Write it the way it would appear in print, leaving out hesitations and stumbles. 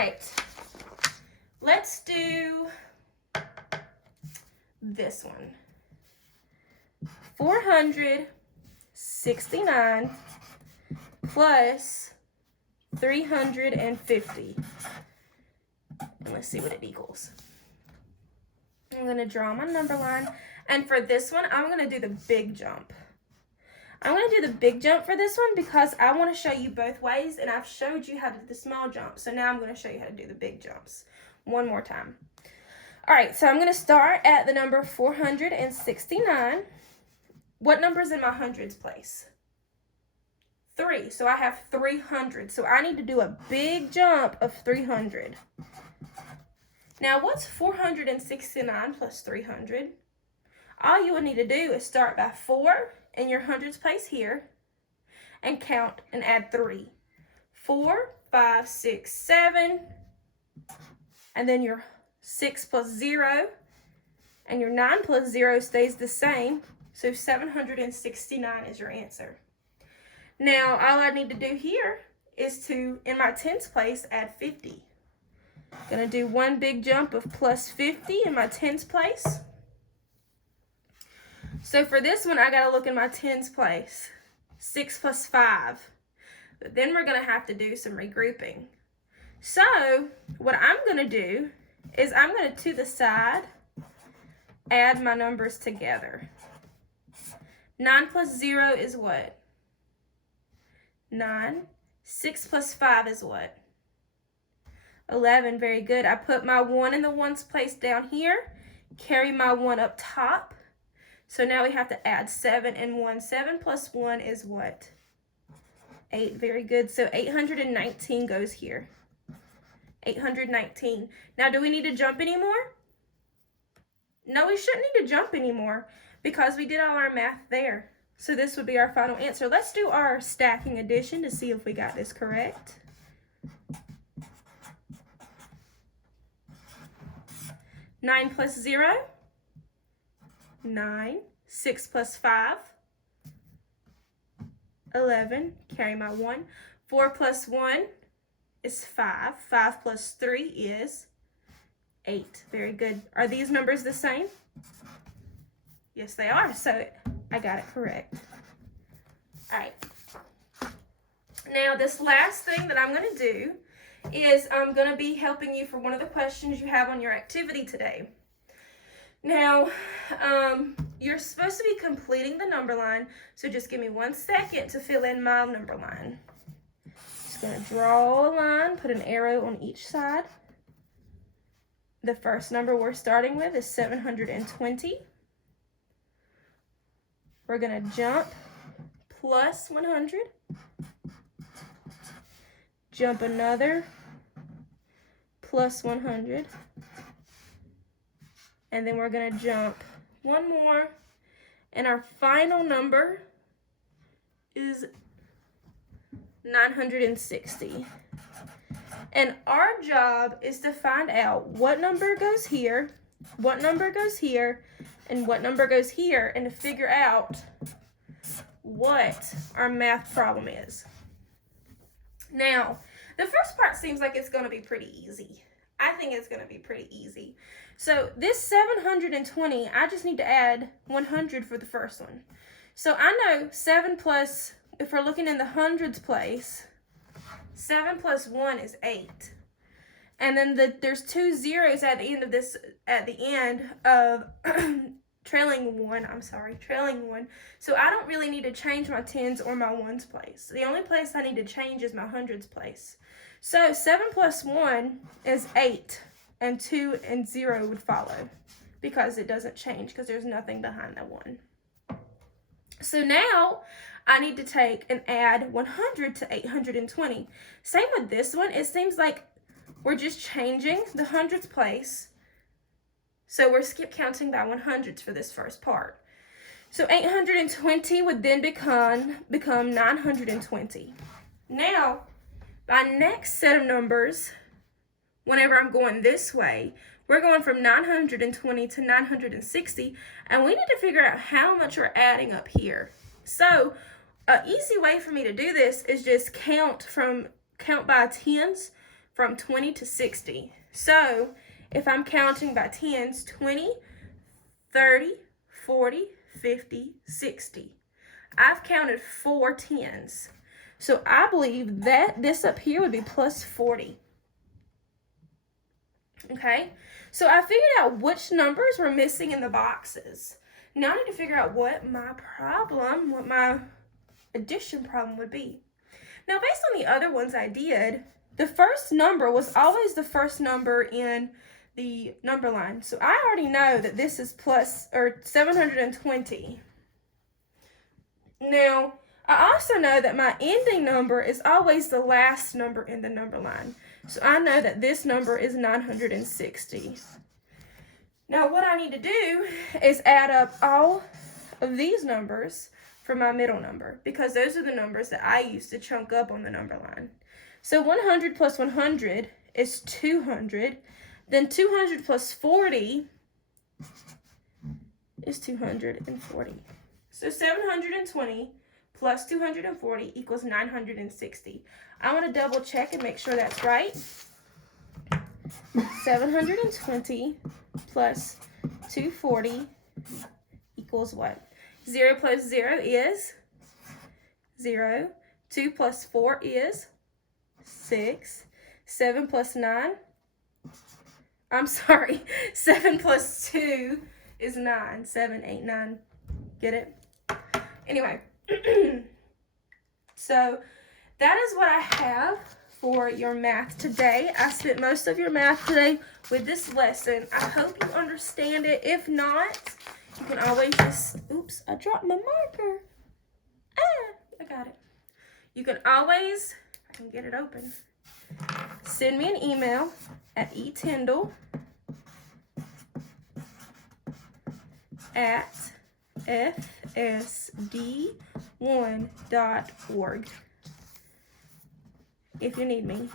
right, let's do this one. 469 plus 350. And let's see what it equals. I'm going to draw my number line. And for this one, I'm going to do the big jump. I'm going to do the big jump for this one because I want to show you both ways, and I've showed you how to do the small jump. So now I'm going to show you how to do the big jumps one more time. All right, so I'm going to start at the number 469. What number is in my hundreds place? 3. So I have 300. So I need to do a big jump of 300. Now, what's 469 plus 300? All you would need to do is start by 4 in your hundreds place here and count and add 3. 4, 5, 6, 7, and then your 6 plus 0, and your 9 plus 0 stays the same. So 769 is your answer. Now, all I need to do here is to, in my tens place, add 50. Gonna do one big jump of plus 50 in my tens place. So for this one, I gotta look in my tens place. 6 plus 5. But then we're gonna have to do some regrouping. So what I'm gonna do is I'm gonna, to the side, add my numbers together. 9 plus 0 is what? 9. 6 plus 5 is what? 11. Very good. I put my 1 in the ones place down here, carry my 1 up top. So now we have to add 7 and 1. 7 plus 1 is what? 8. Very good. So 819 goes here. 819. Now, do we need to jump anymore? No, we shouldn't need to jump anymore because we did all our math there. So this would be our final answer. Let's do our stacking addition to see if we got this correct. 9 plus 0, 9. 6 plus 5, 11. Carry my 1. 4 plus 1 is 5. 5 plus 3 is 8. Very good. Are these numbers the same? Yes, they are. So I got it correct. All right. Now, this last thing that I'm going to do is I'm going to be helping you for one of the questions you have on your activity today. Now, you're supposed to be completing the number line, so just give me 1 second to fill in my number line. Just going to draw a line, put an arrow on each side. The first number we're starting with is 720. We're going to jump plus 100. Jump another plus 100. And then we're going to jump one more. And our final number is 960. And our job is to find out what number goes here, what number goes here, and what number goes here, and to figure out what our math problem is. Now, the first part seems like it's going to be pretty easy. I think it's going to be pretty easy. So this 720, I just need to add 100 for the first one. So I know 7 plus, if we're looking in the hundreds place, 7 plus 1 is 8. And then there's 2 zeros at the end of this, at the end of trailing one. So I don't really need to change my tens or my ones place. The only place I need to change is my hundreds place. So 7 plus 1 is 8, and 2 and 0 would follow because it doesn't change because there's nothing behind the 1. So now I need to take and add 100 to 820. Same with this one. It seems like we're just changing the hundreds place. So we're skip counting by 100s for this first part. So 820 would then become 920. Now, my next set of numbers, whenever I'm going this way, we're going from 920 to 960, and we need to figure out how much we're adding up here. So an easy way for me to do this is just count by tens from 20 to 60. So if I'm counting by tens, 20, 30, 40, 50, 60. I've counted 4 tens. So I believe that this up here would be plus 40. Okay, so I figured out which numbers were missing in the boxes. Now I need to figure out what my addition problem would be. Now, based on the other ones I did, the first number was always the first number in the number line. So I already know that this is 720. Now, I also know that my ending number is always the last number in the number line. So I know that this number is 960. Now, what I need to do is add up all of these numbers for my middle number, because those are the numbers that I use to chunk up on the number line. So 100 plus 100 is 200. Then 200 plus 40 is 240. So 720 plus 240 equals 960. I want to double check and make sure that's right. 720 plus 240 equals what? 0 plus 0 is 0. 2 plus 4 is 6. 7 plus 9. I'm sorry. 7 plus 2 is 9. 7, 8, 9. Get it? Anyway. So that is what I have for your math today. I spent most of your math today with this lesson. I hope you understand it. If not, you can always just, oops, I dropped my marker. I got it. You can always, I can get it open, send me an email at etindle@fsd1.org if you need me.